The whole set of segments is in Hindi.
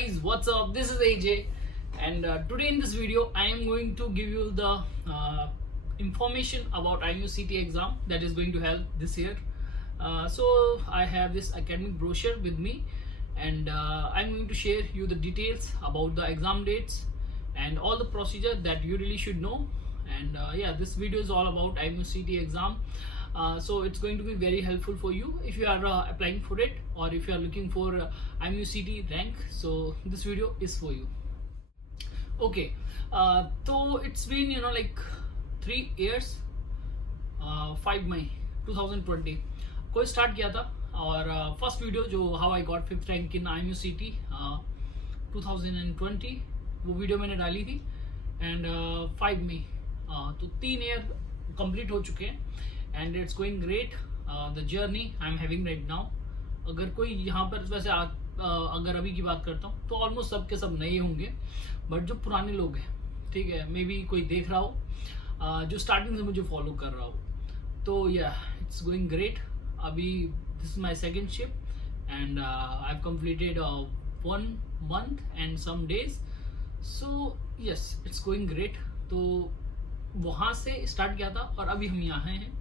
guys, what's up? This is AJ, and today in this video I am going to give you the information about IMUCT exam that is going to help this year. So I have this academic brochure with me, and I'm going to share you the details about the exam dates and all the procedure that you really should know. And yeah, this video is all about IMUCT exam. So it's going to be very helpful for you if you are applying for it, or if you are looking for IMUCT rank. So this video is for you. Okay, so it's been like 3 years, 5 May 2020 को स्टार्ट किया था, और फर्स्ट वीडियो जो how I got 5th rank in IMUCT 2020 वो वीडियो मैंने डाली थी. एंड 5 मई तो 3 ईयर कंप्लीट हो चुके हैं, and it's going great the journey I am having right now. अगर कोई यहाँ पर वैसे अगर अभी की बात करता हूँ तो ऑलमोस्ट सब के सब नए होंगे, बट जो पुराने लोग हैं, ठीक है, मे बी कोई देख रहा हो जो स्टार्टिंग से मुझे फॉलो कर रहा हो, तो या इट्स गोइंग ग्रेट. अभी this is my second ship, and I have completed 1 month and some days. So yes, it's going great. तो वहाँ से स्टार्ट किया था और अभी हम यहाँ हैं,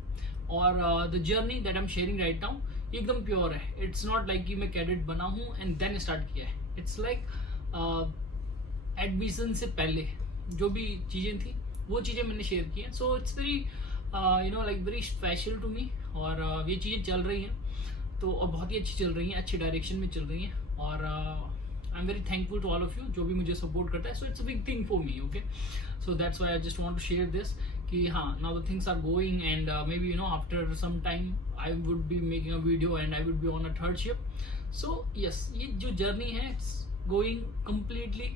और the journey that I am sharing right now एकदम प्योर है. इट्स नॉट लाइक कि मैं कैडेट बना हूँ एंड देन स्टार्ट किया है. इट्स लाइक एडमिशन से पहले जो भी चीज़ें थी वो चीज़ें मैंने शेयर की हैं. So it's very like very special to me, और ये चीज़ें चल रही हैं तो और बहुत ही अच्छी चल रही हैं, अच्छी डायरेक्शन में चल रही हैं, और I am very thankful to all of you जो भी मुझे सपोर्ट करता है. So it's a big thing for me. Okay, so that's why I just want to share this कि हाँ, now the things are going, and maybe after some time I would be making a video and I would be on a third ship. So yes, ये जो journey है it's going completely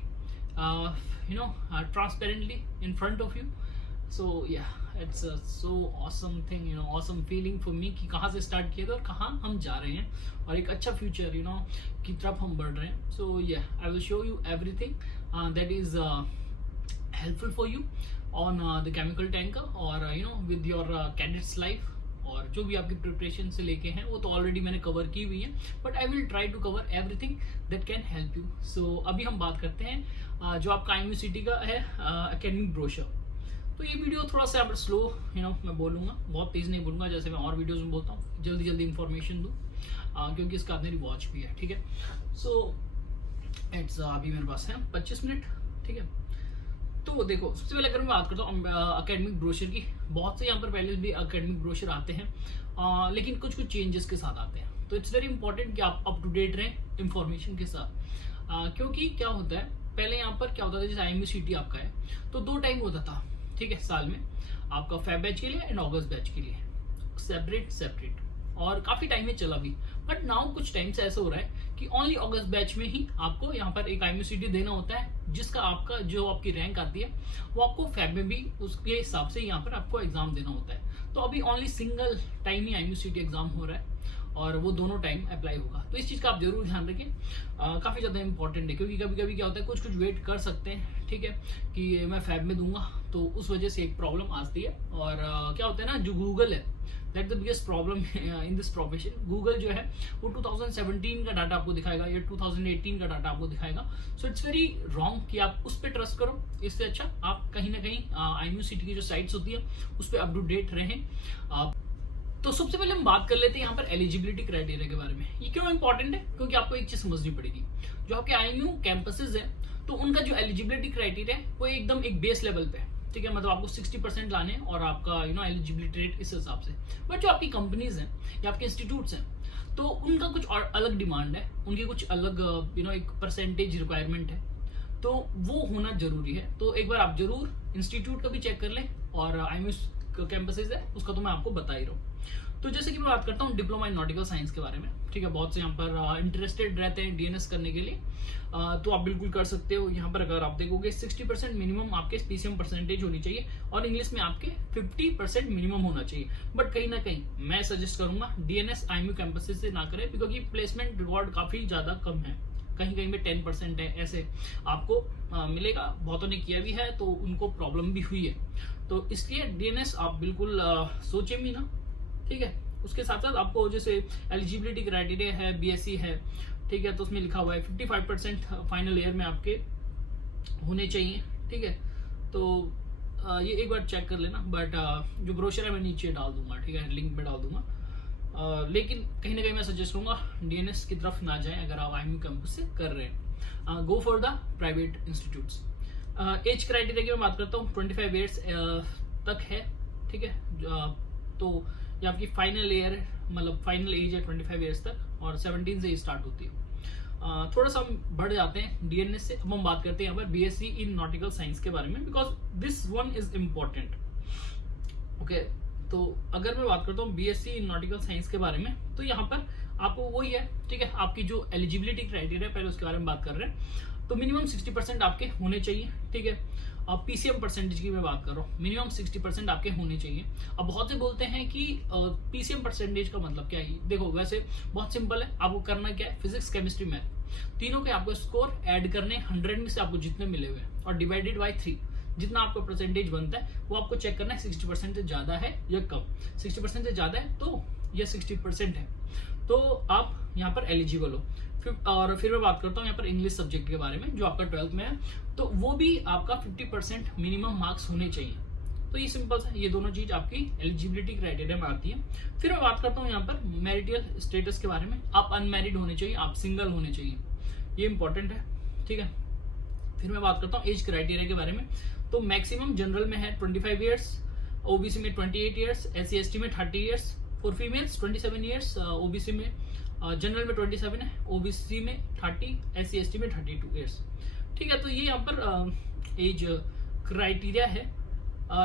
transparently in front of you. So yeah, it's a so awesome thing, awesome feeling for me कि कहाँ से start किया था और कहाँ हम जा रहे हैं, और एक अच्छा future की तरफ हम बढ़ रहे हैं. So yeah, I will show you everything that is helpful for you on the chemical tanker, or with your cadets life, और जो भी आपकी प्रिपरेशन से लेके हैं वो तो ऑलरेडी मैंने कवर की हुई है, but I will try to cover everything that can help you. So अभी हम बात करते हैं जो आपका IMUCT का है एकेडमिक ब्रोशर. तो ये वीडियो थोड़ा सा यहाँ स्लो मैं बोलूँगा, बहुत तेज़ नहीं बोलूँगा जैसे मैं और वीडियोज़ में बोलता हूँ. जल्दी जल्दी इन्फॉर्मेशन दूँ क्योंकि इसका मेरी वॉच भी है, ठीक है. सो इट्स अभी मेरे पास है 25 मिनट, ठीक है. तो देखो, सबसे पहले अगर मैं बात करता हूँ एकेडमिक ब्रोशर की, बहुत से यहाँ पर पहले भी एकेडमिक ब्रोशर आते हैं, लेकिन कुछ चेंजेस के साथ आते हैं. तो इट्स वेरी इंपॉर्टेंट कि आप अप टू डेट रहें इंफॉर्मेशन के साथ, क्योंकि क्या होता है, पहले यहाँ पर क्या होता था, जैसे IMUCT आपका है तो 2 टाइम होता था, ठीक है, साल में. आपका फेब बैच के लिए एंड अगस्त बैच के लिए सेपरेट, और काफ़ी टाइम में चला भी. बट नाउ कुछ टाइम से ऐसा हो रहा है कि ओनली अगस्त बैच में ही आपको यहाँ पर एक IMUCT देना होता है, जिसका आपका जो आपकी रैंक आती है वो आपको फेब में भी उसके हिसाब से यहाँ पर आपको एग्जाम देना होता है. तो अभी ओनली सिंगल टाइम ही IMUCT एग्जाम हो रहा है, और वो दोनों टाइम अप्लाई होगा. तो इस चीज़ का आप जरूर ध्यान रखें, काफ़ी ज़्यादा इंपॉर्टेंट है, क्योंकि कभी कभी क्या होता है, कुछ वेट कर सकते हैं, ठीक है, कि मैं फेब में दूंगा, तो उस वजह से एक प्रॉब्लम आती है. और क्या होता है ना, जो गूगल है that the biggest problem in this profession. Google जो है वो 2017 का डाटा आपको दिखाएगा या 2018 का डाटा आपको दिखाएगा. सो इट्स वेरी रॉन्ग कि आप उस पर ट्रस्ट करो. इससे अच्छा आप कहीं ना कहीं IMUCT की जो साइट्स होती है उस पर अप टू डेट रहें. तो सबसे पहले हम बात कर लेते हैं यहाँ पर एलिजिबिलिटी क्राइटेरिया के बारे में. ये क्यों इंपॉर्टेंट है, क्योंकि आपको एक चीज समझनी पड़ेगी, जो आपके IMU कैंपसेस हैं तो उनका जो एलिजिबिलिटी क्राइटेरिया है वो एकदम एक बेस लेवल पे है, ठीक है. मतलब आपको 60% लाने और आपका एलिजिबिलिटी रेट इस हिसाब से. बट जो आपकी कंपनीज हैं या आपके इंस्टीट्यूट्स हैं तो उनका कुछ और अलग डिमांड है, उनकी कुछ अलग एक परसेंटेज रिक्वायरमेंट है, तो वो होना जरूरी है. तो एक बार आप जरूर इंस्टीट्यूट का भी चेक कर लें, और IMU कैंपसेज है उसका तो मैं आपको बता ही रहा हूँ. तो जैसे कि मैं बात करता हूँ डिप्लोमा इन नॉटिकल साइंस के बारे में, ठीक है. बहुत से यहाँ पर इंटरेस्टेड रहते हैं DNS करने के लिए, तो आप बिल्कुल कर सकते हो. यहाँ पर अगर आप देखोगे 60% मिनिमम आपके PCM परसेंटेज होनी चाहिए, और इंग्लिश में आपके 50% मिनिमम होना चाहिए. बट कहीं ना कहीं मैं सजेस्ट करूंगा DNS IMU कैंपसेस से ना करें, क्योंकि प्लेसमेंट रिकॉर्ड काफ़ी ज़्यादा कम है. कहीं कहीं में 10% है, ऐसे आपको मिलेगा. बहुतों ने किया भी है तो उनको प्रॉब्लम भी हुई है. तो इसलिए DNS आप बिल्कुल सोचे भी ना, ठीक है. उसके साथ साथ आपको जैसे एलिजिबिलिटी क्राइटेरिया है, BSc है, ठीक है, तो उसमें लिखा हुआ है 55% फाइनल ईयर में आपके होने चाहिए, ठीक है। तो ये एक बार चेक कर लेना, बट जो ब्रोशर है मैं नीचे डाल दूंगा, ठीक है, लिंक में डाल दूंगा। लेकिन कहीं ना कहीं मैं सजेस्ट करूंगा डीएनएस की तरफ ना जाएं अगर आप आईएमयू कैंपस से कर रहे हैं। Go for the private institutes. Age criteria की मैं बात करता हूँ, 25 ईयर्स तक है, ठीक है। तो ये आपकी फाइनल ईयर मतलब फाइनल एज है 25 ईयर्स तक, और 17 से ही स्टार्ट होती है। थोड़ा सा हम बढ़ जाते हैं डीएनएस से। अब हम बात करते हैं यहाँ पर बीएससी इन नॉटिकल साइंस के बारे में, because this one is important. Okay, तो अगर मैं बात करता हूँ बीएससी इन नॉटिकल साइंस के बारे में, तो यहाँ पर आपको वही है, ठीक है, आपकी जो एलिजिबिलिटी क्राइटेरिया पहले उसके बारे में बात कर रहे हैं। तो मिनिमम 60% आपके होने चाहिए, ठीक है। अब पीसीएम परसेंटेज की मैं बात कर रहा हूँ, मिनिमम 60% आपके होने चाहिए। अब बहुत से बोलते हैं कि पीसीएम परसेंटेज का मतलब क्या है। देखो वैसे बहुत सिंपल है, आपको करना क्या है, फिजिक्स केमिस्ट्री मैथ तीनों के आपको स्कोर ऐड करने 100 में से आपको जितने मिले हुए हैं और डिवाइडेड बाय 3, जितना आपका परसेंटेज बनता है वो आपको चेक करना है 60% से ज्यादा है या कम। 60% से ज्यादा है तो ये 60% है तो आप यहाँ पर एलिजिबल हो। और फिर मैं बात करता हूँ यहाँ पर इंग्लिश सब्जेक्ट के बारे में, जो आपका 12th में है, तो वो भी आपका 50% मिनिमम मार्क्स होने चाहिए। तो ये सिंपल है, ये दोनों चीज आपकी एलिजिबिलिटी क्राइटेरिया में आती है। फिर मैं बात करता हूँ यहाँ पर मैरिटल स्टेटस के बारे में। आप अनमैरिड होने चाहिए, आप सिंगल होने चाहिए, ये इंपॉर्टेंट है, ठीक है। फिर मैं बात करता हूँ एज क्राइटेरिया के बारे में। तो मैक्सिमम जनरल में है 25 ईयर्स, ओबीसी में 28 ईयर्स, एससी एसटी में 30 years, for females 27 years, OBC में जनरल में 27 है, ओबीसी में 30, एससी एसटी में 32 ईयर्स, ठीक है। तो ये यहाँ पर एज क्राइटेरिया है।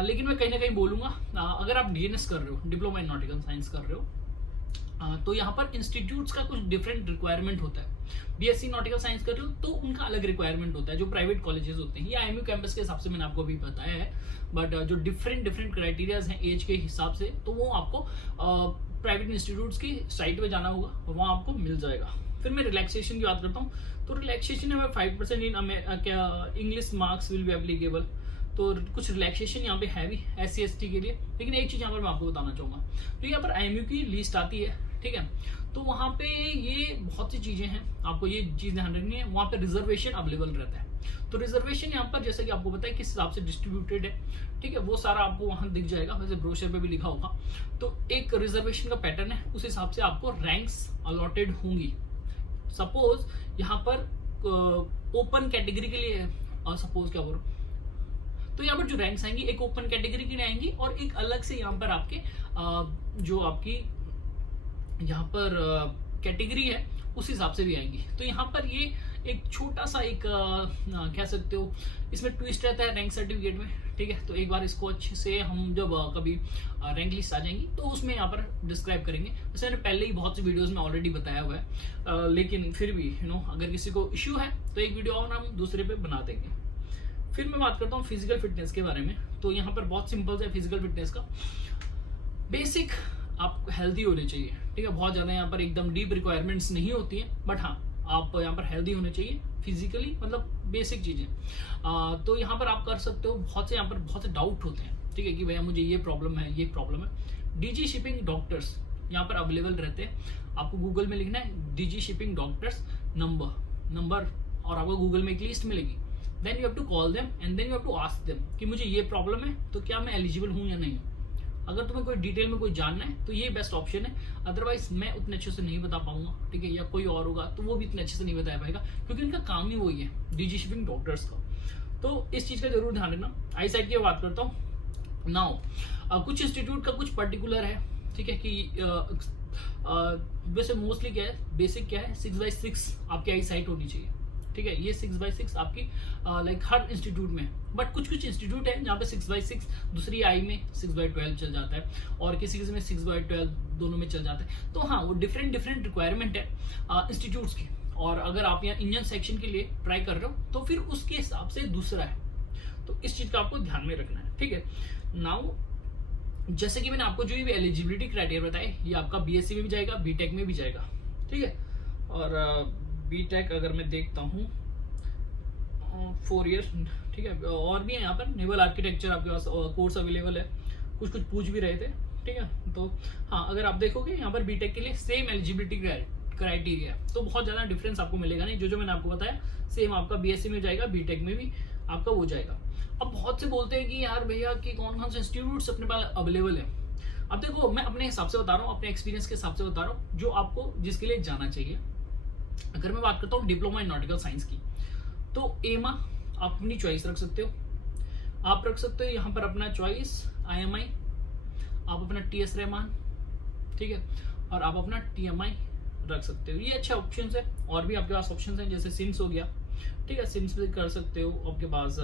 लेकिन मैं कहीं ना कहीं बोलूंगा, अगर आप डीएनएस कर रहे हो, डिप्लोमा इन नॉटिकल साइंस कर रहे हो, तो यहाँ पर इंस्टीट्यूट्स का कुछ डिफरेंट रिक्वायरमेंट होता है। बीएससी नॉटिकल साइंस कर रहे हो तो उनका अलग रिक्वायरमेंट होता है, जो प्राइवेट कॉलेजेस होते हैं या आईएमयू कैंपस के हिसाब से मैंने आपको अभी बताया है। बट जो डिफरेंट क्राइटेरियाज हैं एज के हिसाब से, तो वो आपको प्राइवेट इंस्टीट्यूट्स की साइट पे जाना होगा और वहाँ आपको मिल जाएगा। फिर मैं रिलैक्सेशन की बात करता हूँ, तो रिलैक्सेशन है 5% in English marks will be applicable. तो कुछ रिलैक्सेशन यहाँ पे है भी एससी एसटी के लिए। लेकिन एक चीज यहाँ पर मैं आपको बताना चाहूंगा, तो यहाँ पर आईएमयू की लिस्ट आती है, ठीक है, तो वहाँ पे ये बहुत सी चीजें हैं, आपको ये चीज ध्यान रखनी है। वहाँ पे रिजर्वेशन अवेलेबल रहता है। तो रिजर्वेशन यहाँ पर जैसे कि आपको पता है किस हिसाब से डिस्ट्रीब्यूटेड है, ठीक है, वो सारा आपको वहाँ दिख जाएगा, वैसे ब्रोशर पे भी लिखा होगा। तो एक रिजर्वेशन का पैटर्न है, उस हिसाब से आपको रैंक्स अलॉटेड होंगी। सपोज यहाँ पर ओपन कैटेगरी के लिए सपोज क्या बोलो, तो यहाँ पर जो रैंक्स आएंगी एक ओपन कैटेगरी के लिए आएंगी और एक अलग से यहाँ पर आपके जो आपकी यहाँ पर कैटेगरी है उस हिसाब से भी आएंगी। तो यहाँ पर ये एक छोटा सा एक कह सकते हो, इसमें ट्विस्ट रहता है रैंक सर्टिफिकेट में, ठीक है। तो एक बार इसको अच्छे से हम जब कभी रैंक लिस्ट आ जाएंगी तो उसमें यहाँ पर डिस्क्राइब करेंगे। वैसे मैंने पहले ही बहुत सी वीडियोस में ऑलरेडी बताया हुआ है, लेकिन फिर भी अगर किसी को इश्यू है तो एक वीडियो और हम दूसरे पे बना देंगे। फिर मैं बात करता हूँ फिजिकल फिटनेस के बारे में। तो यहाँ पर बहुत सिंपल है फिजिकल फिटनेस का, बेसिक आप हेल्दी होने चाहिए, ठीक है। बहुत ज्यादा यहाँ पर एकदम डीप रिक्वायरमेंट्स नहीं होती है, बट हाँ आप यहाँ पर हेल्दी होने चाहिए फिजिकली, मतलब बेसिक चीजें। तो यहाँ पर आप कर सकते हो। बहुत से यहाँ पर बहुत से डाउट होते हैं, ठीक है, कि भैया मुझे ये प्रॉब्लम है, ये प्रॉब्लम है। डीजी शिपिंग डॉक्टर्स यहाँ पर अवेलेबल रहते हैं। आपको गूगल में लिखना है डीजी शिपिंग डॉक्टर्स नंबर और आपको गूगल में एक लिस्ट मिलेगी। Then you have to call them and then you have to ask them कि मुझे ये प्रॉब्लम है, तो क्या मैं एलिजिबल हूँ या नहीं। अगर तुम्हें कोई डिटेल में कोई जानना है तो ये बेस्ट ऑप्शन है, अदरवाइज मैं उतने अच्छे से नहीं बता पाऊंगा, ठीक है, या कोई और होगा तो वो भी इतने अच्छे से नहीं बता पाएगा, क्योंकि इनका काम ही वही है डीजी शिपिंग डॉक्टर्स का। तो इस चीज का जरूर ध्यान रखना। आई साइड की बात करता हूँ नाउ, कुछ इंस्टीट्यूट का कुछ पर्टिकुलर है, ठीक है, कि वैसे मोस्टली क्या है, बेसिक क्या है, 6/6 आपकी आई साइट होनी चाहिए, ठीक है। ये 6/6 आपकी लाइक हर इंस्टीट्यूट में, बट कुछ इंस्टीट्यूट है जहाँ पे 6/6 दूसरी आई में 6/12 चल जाता है और किसी में 6/12 दोनों में चल जाता है। तो हाँ, वो डिफरेंट रिक्वायरमेंट है इंस्टीट्यूट्स की। और अगर आप यहाँ इंजन सेक्शन के लिए ट्राई कर रहे हो तो फिर उसके हिसाब से दूसरा है। तो इस चीज का आपको ध्यान में रखना है, ठीक है। नाउ जैसे कि मैंने आपको जो भी एलिजिबिलिटी क्राइटेरिया बताए, ये आपका बीएससी में भी जाएगा, बीटेक में भी जाएगा, ठीक है। और बीटेक अगर मैं देखता हूँ 4 ईयर, ठीक है, और भी है यहाँ पर नेवल आर्किटेक्चर आपके पास कोर्स अवेलेबल है, कुछ पूछ भी रहे थे, ठीक है। तो हाँ, अगर आप देखोगे यहाँ पर बीटेक के लिए सेम एलिजिबिलिटी क्राइटेरिया, तो बहुत ज़्यादा डिफरेंस आपको मिलेगा नहीं। जो मैंने आपको बताया सेम आपका बीएससी में जाएगा, बीटेक में भी आपका वो जाएगा। अब बहुत से बोलते हैं कि यार भैया कि कौन से इंस्टीट्यूट्स अपने पास अवेलेबल है। अब देखो मैं अपने हिसाब से बता रहा हूँ, अपने एक्सपीरियंस के हिसाब से बता रहा हूँ, जो आपको जिसके लिए जाना चाहिए। अगर मैं बात करता हूँ डिप्लोमा इन नॉटिकल साइंस की, तो एमा आप अपनी चॉइस रख सकते हो। आप रख सकते हो यहाँ पर अपना चॉइस IMI, आप अपना TS रहमान, ठीक है, और आप अपना TMI रख सकते हो। ये अच्छे ऑप्शन है। और भी आपके पास ऑप्शन हैं, जैसे सिम्स हो गया, ठीक है, सिम्स भी कर सकते हो। आपके पास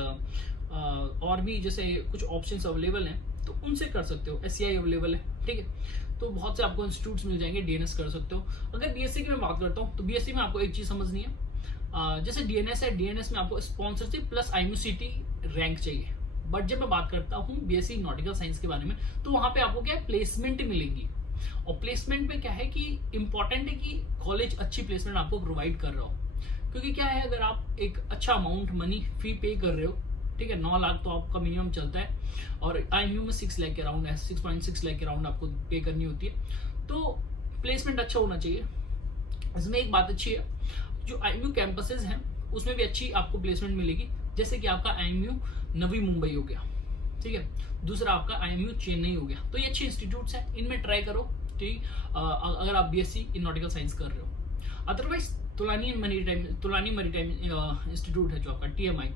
और भी जैसे कुछ ऑप्शंस अवेलेबल हैं, तो उनसे कर सकते हो। SCI अवेलेबल है, ठीक है, तो बहुत से आपको इंस्टीट्यूट्स मिल जाएंगे। DNS कर सकते हो। अगर BSc की मैं बात करता हूँ, तो BSc में आपको एक चीज़ समझनी है, जैसे DNS है, DNS में आपको स्पॉन्सरशिप प्लस IMUCT रैंक चाहिए। बट जब मैं बात करता हूँ BSc नॉटिकल साइंस के बारे में, तो वहाँ पे आपको क्या है, प्लेसमेंट मिलेंगी। और प्लेसमेंट में क्या है कि इंपॉर्टेंट है कि कॉलेज अच्छी प्लेसमेंट आपको प्रोवाइड कर रहा हो। क्योंकि क्या है, अगर आप एक अच्छा अमाउंट मनी फी पे कर रहे हो, ठीक है, 9 लाख तो आपका मिनिमम चलता है, और IMU में 6 लाख के अराउंड है, 6.6 लाख के अराउंड आपको पे करनी होती है, तो प्लेसमेंट अच्छा होना चाहिए। इसमें एक बात अच्छी है, जो IMU कैंपसेस हैं उसमें भी अच्छी आपको प्लेसमेंट मिलेगी। जैसे कि आपका IMU नवी मुंबई हो गया, ठीक है, दूसरा आपका IMU चेन्नई हो गया। तो ये अच्छे इंस्टीट्यूट्स हैं, इनमें ट्राई करो, ठीक, अगर आप BSc इन नॉटिकल साइंस कर रहे हो। अदरवाइज तुलानी मैरीटाइम इंस्टीट्यूट है जो आपका TMI,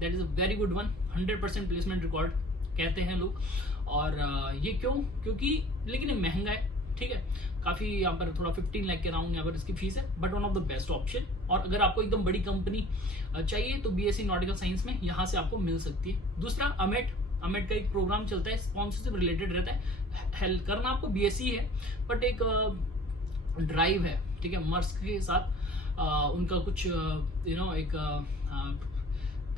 that is a very good one, 100% placement record कहते हैं लोग। और ये क्यों, क्योंकि लेकिन ये महंगा है, ठीक है, काफ़ी यहाँ पर थोड़ा 15 लाख के अराउंड यहाँ पर इसकी फीस है, but one of the best option. और अगर आपको एकदम बड़ी कंपनी चाहिए तो BSc नॉटिकल साइंस में यहाँ से आपको मिल सकती है। दूसरा अमेट का एक प्रोग्राम चलता है, स्पॉन्सरशिप रिलेटेड रहता है। हेल्प करना आपको BSc है, बट एक ड्राइव है, ठीक है, मर्स्क के साथ उनका कुछ एक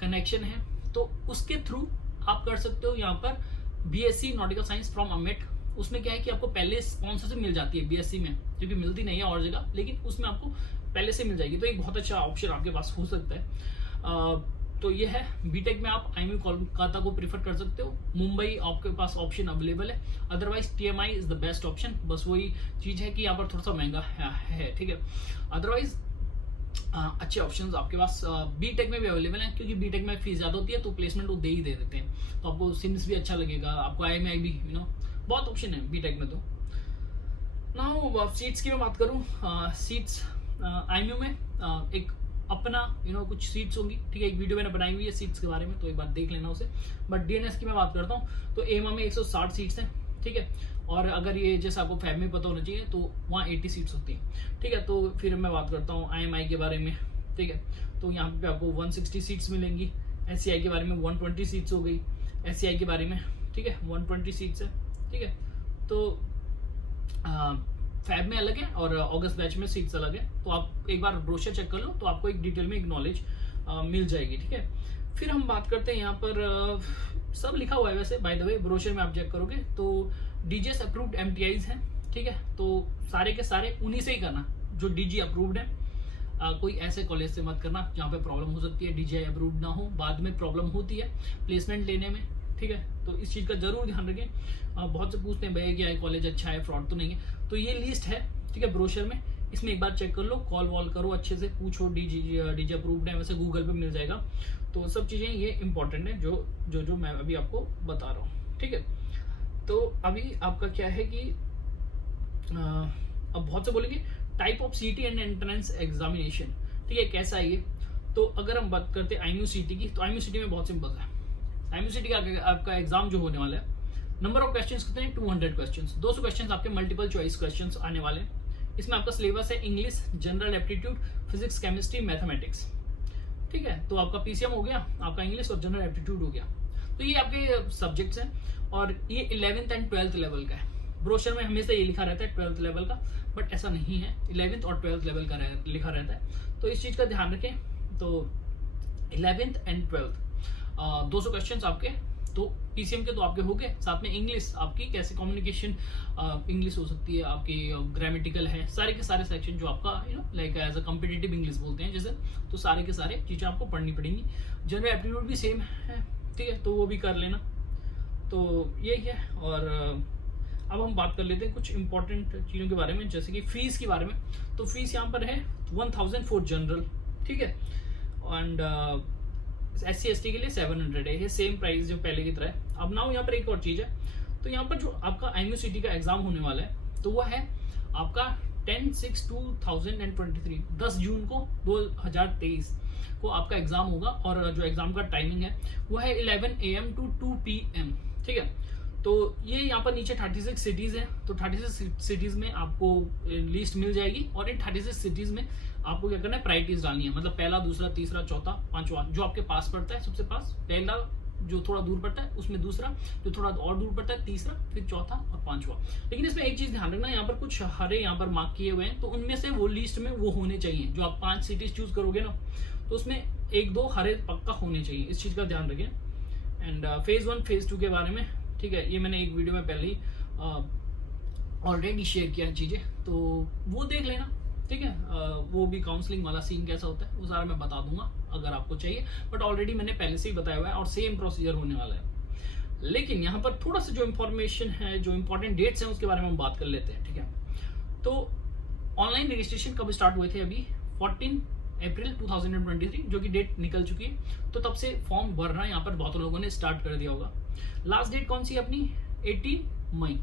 कनेक्शन है, तो उसके थ्रू आप कर सकते हो यहाँ पर BSc nautical science from Amet. उसमें क्या है कि आपको पहले स्पॉन्सरशिप मिल जाती है BSc में, क्योंकि मिलती नहीं है और जगह, लेकिन उसमें आपको पहले से मिल जाएगी। तो एक बहुत अच्छा ऑप्शन आपके पास हो सकता है। तो ये है, बीटेक में आप IMU कोलकाता को प्रीफर कर सकते हो। मुंबई आपके पास ऑप्शन अवेलेबल है, otherwise TMI is the best option. बस वही चीज़ है कि यहाँ पर थोड़ा सा महंगा है, ठीक है। अदरवाइज अच्छे ऑप्शंस आपके पास बीटेक में भी अवेलेबल हैं, क्योंकि बीटेक में फीस ज़्यादा होती है, तो प्लेसमेंट वो दे ही दे देते हैं। तो आपको सिम्स भी अच्छा लगेगा, आपको IMI भी, बहुत ऑप्शन है बीटेक में। तो नाउ सीट्स की मैं बात करूँ, सीट्स IMU में एक अपना कुछ सीट्स होंगी, ठीक है, एक वीडियो मैंने बनाई हुई है सीट्स के बारे में, तो एक बार देख लेना उसे। बट DNS की मैं बात करता हूँ, तो एमा में 160 सीट्स हैं, ठीक है, और अगर ये जैसे आपको फैब में पता होना चाहिए तो वहाँ 80 सीट्स होती हैं, ठीक है। तो फिर मैं बात करता हूँ IMI के बारे में, ठीक है, तो यहाँ पे आपको 160 सीट्स मिलेंगी। SCI के बारे में 120 सीट्स हो गई, SCI के बारे में, ठीक है, 120 सीट्स है, ठीक है। तो फैब में अलग है और अगस्त बैच में सीट्स अलग है, तो आप एक बार ब्रोशर चेक कर लो, तो आपको एक डिटेल में एक नॉलेज मिल जाएगी, ठीक है। फिर हम बात करते हैं, यहाँ पर सब लिखा हुआ है वैसे, बाय द वे, ब्रोशर में आप चेक करोगे तो DGS अप्रूव्ड MTIs हैं, ठीक है, तो सारे के सारे उन्हीं से ही करना जो DG अप्रूव्ड है। कोई ऐसे कॉलेज से मत करना जहाँ पे प्रॉब्लम हो सकती है, DGI अप्रूव्ड ना हो, बाद में प्रॉब्लम होती है प्लेसमेंट लेने में, ठीक है। तो इस चीज़ का जरूर ध्यान रखें। बहुत से पूछते हैं भैया कि कॉलेज अच्छा है, फ्रॉड तो नहीं है, तो ये लिस्ट है, ठीक है, ब्रोशर में, इसमें एक बार चेक कर लो, कॉल वॉल करो, अच्छे से पूछो, DG अप्रूव्ड है, वैसे गूगल पे मिल जाएगा। तो सब चीज़ें ये इंपॉर्टेंट है जो मैं अभी आपको बता रहा हूँ, ठीक है। तो अभी आपका क्या है कि अब बहुत से बोलेंगे type of CT and entrance examination, ठीक है, कैसा है ये। तो अगर हम बात करते हैं IMUCT की, तो IMUCT में बहुत सिंपल है। IMUCT का आपका एग्जाम जो होने वाला है, नंबर ऑफ क्वेश्चंस कितने हैं, 200 क्वेश्चंस, 200 क्वेश्चंस आपके मल्टीपल चॉइस क्वेश्चंस आने वाले हैं। इसमें आपका सिलेबस है English, general aptitude, physics, chemistry, mathematics, ठीक है। तो आपका PCM हो गया, आपका इंग्लिश और जनरल एप्टीट्यूड हो गया। तो ये आपके सब्जेक्ट्स हैं, और ये 11th एंड 12th लेवल का है। ब्रोशर में हमेशा ये लिखा रहता है 12th लेवल का, बट ऐसा नहीं है, 11th और 12th लेवल का लिखा रहता है। तो इस चीज़ का ध्यान रखें। तो 11th एंड 12th 200 क्वेश्चन आपके, तो PCM के तो आपके हो गए, साथ में इंग्लिश आपकी कैसे कम्युनिकेशन इंग्लिश हो सकती है, आपकी ग्रामेटिकल है, सारे के सारे सेक्शन जो आपका like as a competitive English बोलते हैं जैसे, तो सारे के सारे चीज़ें आपको पढ़नी पड़ेंगी। जनरल एप्टीट्यूड भी सेम है, ठीक है, तो वो भी कर लेना। तो यही है। और अब हम बात कर लेते हैं कुछ इंपॉर्टेंट चीज़ों के बारे में, जैसे कि फीस के बारे में। तो फीस यहाँ पर है 1000 फॉर जनरल, ठीक है, एंड SC/ST के लिए 700 है, ये सेम प्राइस जो पहले की तरह है। अब नाउ यहाँ पर एक और चीज़ है, तो यहाँ पर जो आपका IMUCT का एग्जाम होने वाला है तो वह है आपका 10/6/2023, 10 जून को 2023 को आपका एग्जाम होगा, और जो एग्जाम का टाइमिंग है वो है 11 AM to 2 PM, ठीक है। तो ये यहाँ पर नीचे 36 सिटीज है, तो 36 सिटीज में आपको लिस्ट मिल जाएगी, और इन 36 सिटीज में आपको क्या करना है, प्रायोरिटीज डालनी है, मतलब पहला, दूसरा, तीसरा, चौथा, पांचवा, जो आपके पास पड़ता है सबसे पास, पहला जो थोड़ा दूर पड़ता है उसमें दूसरा, जो थोड़ा और दूर पड़ता है तीसरा, फिर चौथा और पांचवा। लेकिन इसमें एक चीज ध्यान रखना, यहाँ पर कुछ हरे यहाँ पर मार्क किए हुए हैं, तो उनमें से वो लिस्ट में वो होने चाहिए, जो आप 5 सिटीज चूज करोगे ना, तो उसमें 1-2 हरे पक्का होने चाहिए, इस चीज का ध्यान रखें। एंड फेज 1 फेज 2 के बारे में, ठीक है, ये मैंने एक वीडियो में पहले ही ऑलरेडी शेयर किया चीजें, तो वो देख लेना, ठीक है। वो भी काउंसलिंग वाला सीन कैसा होता है वो सारा मैं बता दूंगा अगर आपको चाहिए, बट ऑलरेडी मैंने पहले से ही बताया हुआ है, और सेम प्रोसीजर होने वाला है। लेकिन यहाँ पर थोड़ा सा जो इन्फॉर्मेशन है, जो इंपॉर्टेंट डेट्स हैं उसके बारे में हम बात कर लेते हैं, ठीक है। तो ऑनलाइन रजिस्ट्रेशन कब स्टार्ट हुए थे, अभी 14 अप्रैल 2023, जो कि डेट निकल चुकी है, तो तब से फॉर्म भरना यहाँ पर बहुत लोगों ने स्टार्ट कर दिया होगा। लास्ट डेट कौन सी है अपनी, 18 मई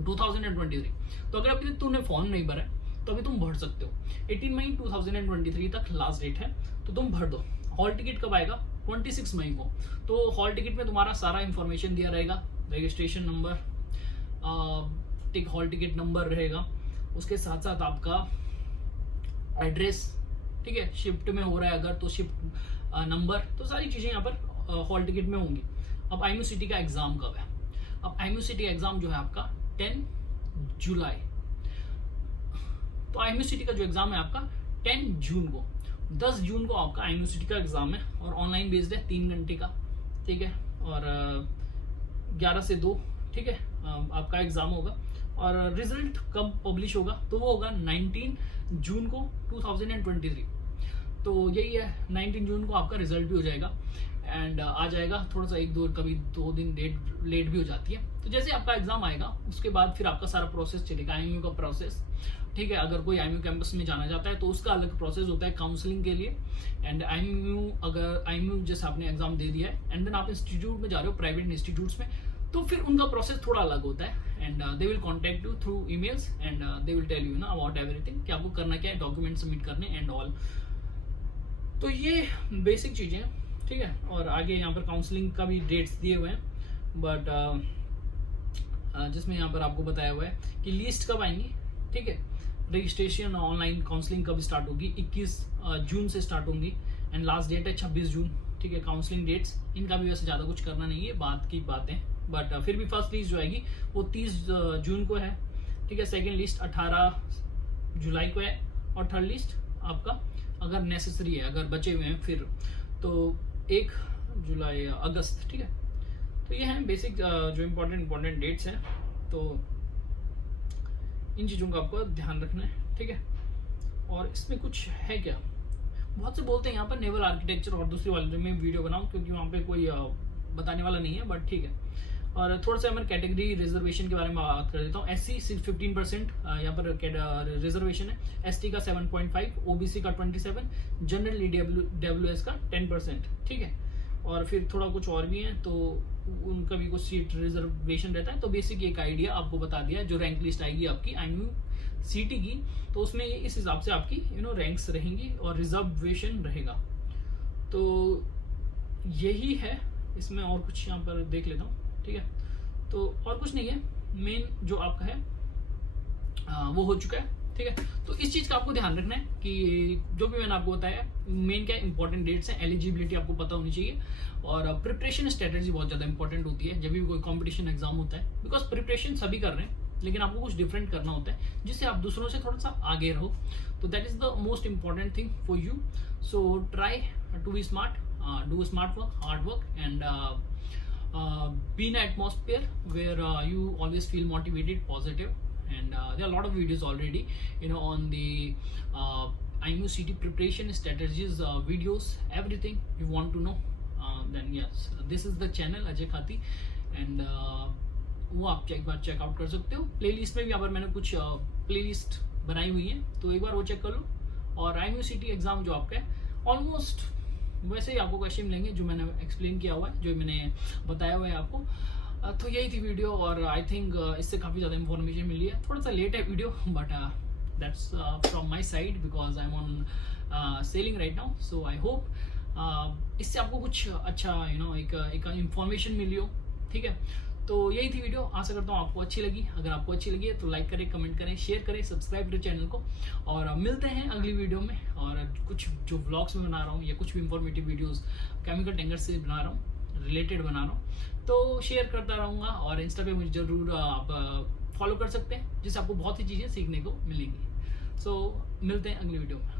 2023। तो अगर अभी तुमने फॉर्म नहीं भरा है तो अभी तुम भर सकते हो, 18 मई 2023 तक लास्ट डेट है, तो तुम भर दो। हॉल टिकट कब आएगा, 26 मई को। तो हॉल टिकट में तुम्हारा सारा इंफॉर्मेशन दिया रहेगा, registration number, hall ticket number रहेगा, उसके साथ साथ आपका एड्रेस, ठीक है, शिफ्ट में हो रहा है अगर तो शिफ्ट नंबर, तो सारी चीजें यहाँ पर हॉल टिकट में होंगी। अब IMUCT का एग्जाम कब है, अब IMUCT एग्जाम जो है आपका 10 जुलाई, तो IMUCT का जो एग्जाम है आपका 10 जून को, 10 जून को आपका IMUCT का एग्जाम है, और ऑनलाइन बेस्ड है, 3 घंटे का, ठीक है, और 11 से 2, ठीक है, आपका एग्जाम होगा। और रिजल्ट कब पब्लिश होगा, तो वो होगा 19 जून को 2023। तो यही है, 19 जून को आपका रिजल्ट भी हो जाएगा, एंड आ जाएगा, थोड़ा सा 1-2 कभी 2 दिन लेट भी हो जाती है। तो जैसे आपका एग्जाम आएगा उसके बाद फिर आपका सारा प्रोसेस चलेगा, IMU का प्रोसेस, ठीक है। अगर कोई IMU कैंपस में जाना चाहता है तो उसका अलग प्रोसेस होता है काउंसलिंग के लिए, एंड IMU जैसे आपने एग्जाम दे दिया है एंड देन आप इंस्टीट्यूट में जा रहे हो, प्राइवेट इंस्टीट्यूट्स में, तो फिर उनका प्रोसेस थोड़ा अलग होता है, and they will contact you through emails, and they will tell you ना अबाउट एवरीथिंग कि आपको करना क्या है, डॉक्यूमेंट सबमिट करने एंड ऑल। तो ये बेसिक चीजें हैं, ठीक है। और आगे यहाँ पर काउंसलिंग का भी डेट्स दिए हुए हैं, बट जिसमें यहाँ पर आपको बताया हुआ है कि लिस्ट कब आएंगी, ठीक है। रजिस्ट्रेशन ऑनलाइन काउंसलिंग कब स्टार्ट होगी, 21 जून से स्टार्ट होंगी, एंड लास्ट डेट है 26 जून, ठीक है। काउंसलिंग डेट्स इनका भी वैसे ज़्यादा कुछ करना नहीं है, बात की बातें, बट फिर भी फर्स्ट लिस्ट जो आएगी वो 30 जून को है, ठीक है। सेकेंड लिस्ट 18 जुलाई को है, और थर्ड लिस्ट आपका अगर नेसेसरी है, अगर बचे हुए हैं फिर तो 1 जुलाई अगस्त, ठीक है। तो ये हैं बेसिक जो इम्पोर्टेंट डेट्स हैं, तो इन चीज़ों का आपको ध्यान रखना है, ठीक है। और इसमें कुछ है क्या, बहुत से बोलते हैं यहाँ पर नेवल आर्किटेक्चर और दूसरी वाले में वीडियो बनाऊं, क्योंकि वहाँ पे कोई बताने वाला नहीं है, बट ठीक है। और थोड़ा सा मैं कैटेगरी रिजर्वेशन के बारे में बात कर देता हूँ। SC सिर्फ 15% यहाँ पर रिजर्वेशन है, ST का 7.5, OBC का 27, जनरल EWS का 10%, ठीक है। और फिर थोड़ा कुछ और भी है, तो उनका भी कुछ सीट रिजर्वेशन रहता है। तो बेसिक एक आइडिया आपको बता दिया, जो रैंक लिस्ट आएगी आपकी IMUCT की, तो उसमें इस हिसाब से आपकी रैंक्स रहेंगी और रिजर्वेशन रहेगा। तो यही है, इसमें और कुछ यहाँ पर देख लेता हूँ, ठीक है। तो और कुछ नहीं है, मेन जो आपका है वो हो चुका है, ठीक है। तो इस चीज का आपको ध्यान रखना है कि जो भी मैंने आपको बताया, मेन क्या इंपॉर्टेंट डेट्स हैं, एलिजिबिलिटी आपको पता होनी चाहिए, और प्रिपरेशन स्ट्रेटेजी बहुत ज्यादा इंपॉर्टेंट होती है जब भी कोई कंपटीशन एग्जाम होता है, बिकॉज प्रिपरेशन सभी कर रहे हैं, लेकिन आपको कुछ डिफरेंट करना होता है जिससे आप दूसरों से थोड़ा सा आगे रहो। तो that is the most important thing for you. So try to be smart, do smart work, hard work, and be in an atmosphere where you always feel motivated, positive, and there are a lot of videos already on the IMUCT preparation strategies, videos, everything you want to know, then yes, this is the channel Ajay Khati, and वो आप एक बार चेकआउट कर सकते हो। प्लेलिस्ट में भी यहाँ पर मैंने कुछ प्लेलिस्ट बनाई हुई है, तो एक बार वो चेक कर लो। और IMUCT एग्ज़ाम जो आपका है ऑलमोस्ट वैसे ही आपको क्वेश्चन मिलेंगे जो मैंने एक्सप्लेन किया हुआ है, जो मैंने बताया हुआ है आपको। तो यही थी वीडियो, और आई थिंक इससे काफ़ी ज़्यादा इन्फॉर्मेशन मिली है। थोड़ा सा लेट है video, but that's from my side because I am on selling right now. So I hope इससे आपको कुछ अच्छा एक इन्फॉर्मेशन मिली हो, ठीक है। तो यही थी वीडियो, आशा करता हूँ आपको अच्छी लगी। अगर आपको अच्छी लगी है तो लाइक करें, कमेंट करें, शेयर करें, सब्सक्राइब करें चैनल को, और मिलते हैं अगली वीडियो में। और कुछ जो व्लॉग्स में बना रहा हूँ या कुछ भी इंफॉर्मेटिव वीडियोस केमिकल टैंकर से बना रहा हूँ, रिलेटेड बना रहा हूँ, तो शेयर करता रहूँगा। और इंस्टा पे मुझे ज़रूर आप फॉलो कर सकते हैं, जिससे आपको बहुत ही चीज़ें सीखने को मिलेंगी। सो मिलते हैं अगली वीडियो में।